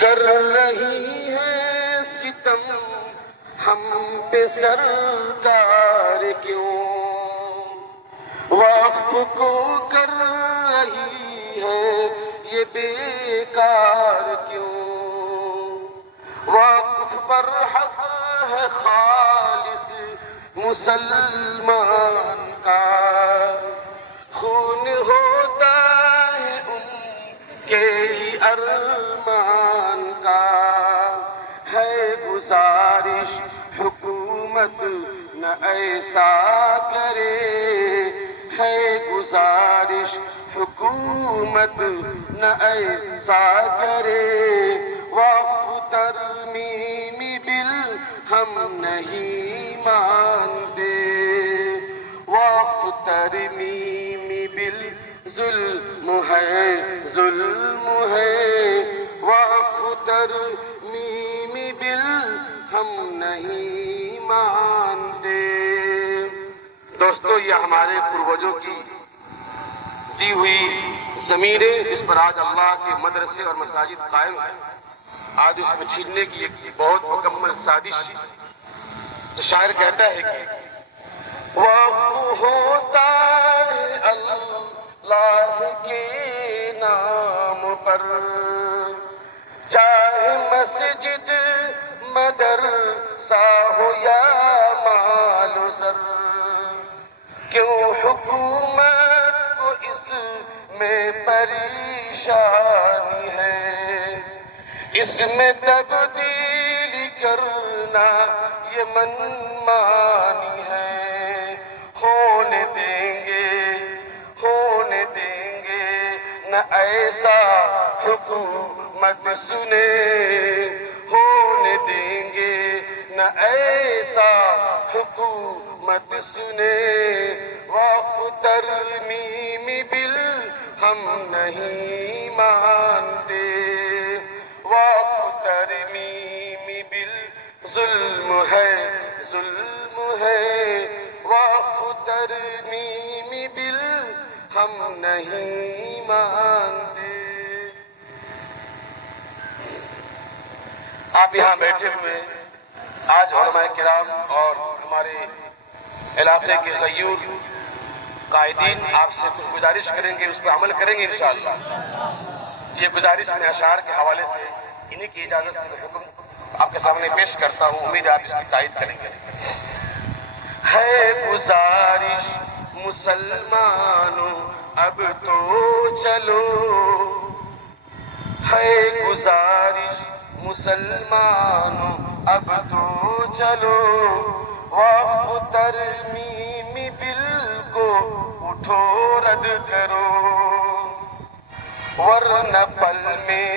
کر رہی ہے ستم ہم پہ سرکار کیوں، وقف کو کر رہی ہے یہ بیکار کیوں، وقف پر حق ہے خالص مسلمان کا، خون ہوتا ہے ان کے ہی ارمان کا، ہے گزارش حکومت نہ ایسا کرے، ہے گزارش حکومت نہ ایسا کرے، وقف ترمیمی بل ہم نہیں مانتے، وقف ترمیمی بل ظلم ہے ظلم ہے، وقف ترمیمی بل ہم نہیں مانتے۔ دوستو، یہ ہمارے پروجوں کی دی ہوئی زمین ہے جس پر آج اللہ کے مدرسے اور مساجد قائم ہیں، آج اس کو چھیننے کی ایک بہت مکمل سازش۔ تو شاعر کہتا ہے کہ وقف ہوتا ہے اللہ کے نام پر، چاہے مسجد مدرسہ ہو یا مال و زر، کیوں حکومت کو اس میں پریشانی ہے، اس میں تبدیلی کرنا یہ منمانی ہے، ہونے دیں گے نہ ایسا حکومت سنے، ہونے دیں گے نہ ایسا حکومت سنے، وقف ترمیمی بل ہم نہیں مانتے، وقف ترمیمی بل ظلم ہے ظلم ہے، وقف ترمیمی بل ہم نہیں مانتے۔ آپ یہاں بیٹھے ہوئے آج علماء کرام اور ہمارے علاقے کے غیور قائدین آپ سے کچھ گزارش کریں گے، اس پر عمل کریں گے انشاءاللہ۔ یہ گزارش میں اشعار کے حوالے سے انہی کی اجازت سے حکم آپ کے سامنے پیش کرتا ہوں، امید ہے آپ اس کی تائید کریں گے۔ ہے گزارش مسلمانوں اب تو چلو، ہے گزارش مسلمانوں اب تو چلو، وقف ترمیمی بل کو اٹھو رد کرو، ورنہ پل میں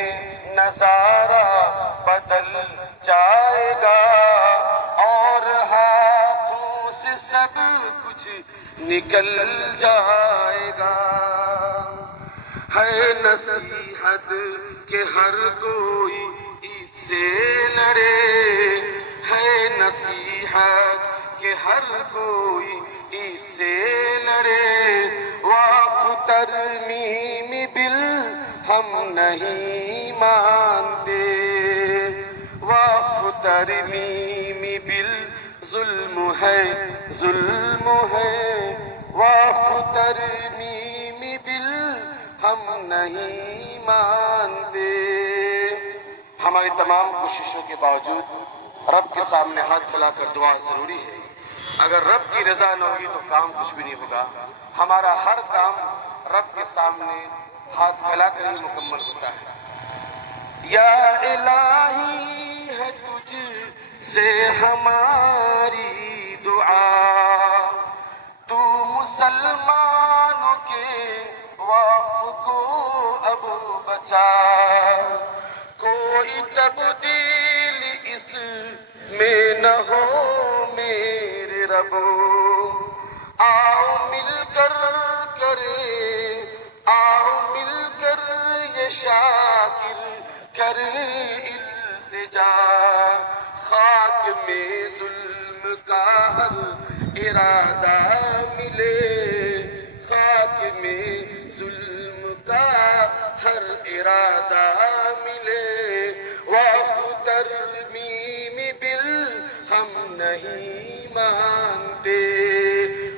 نظارہ بدل جائے گا، اور ہاتھوں سے سب کچھ نکل جائے گا، ہے نصیحت کہ ہر کوئی اس سے لڑے، ہے نصیحت کہ ہر کوئی اس سے لڑے، وقف ترمیمی بل ہم نہیں مانتے، وقف ترمیمی بل ظلم ہے ظلم ہے، وقف ترمیمی بل ہم نہیں مانتے۔ ہماری تمام کوششوں کے باوجود رب کے سامنے ہاتھ پھیلا کر دعا ضروری ہے، اگر رب کی رضا نہ ہوگی تو کام کچھ بھی نہیں ہوگا، ہمارا ہر کام رب کے سامنے ہاتھ پھیلا کر ہی مکمل ہوتا ہے۔ یا الہی ہے تجھ سے ہماری دعا، تو مسلمانوں کے وقف کو اب بچا، کوئی تبدیل اس میں نہ ہو میرے رب، آؤ مل کر کریں، آؤ مل کر یہ شاکر کریں التجا، خاک میں ظلم کا ہر ارادہ ملے، خاک میں ظلم کا ارادہ ملے وقف ترمیم بل ہم نہیں مانتے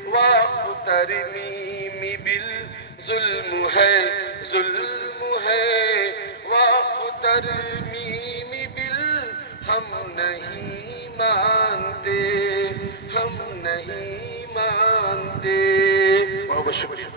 وقف ترمیم بل ظلم ہے وقف ترمیم بل ہم نہیں مانتے بہت شکریہ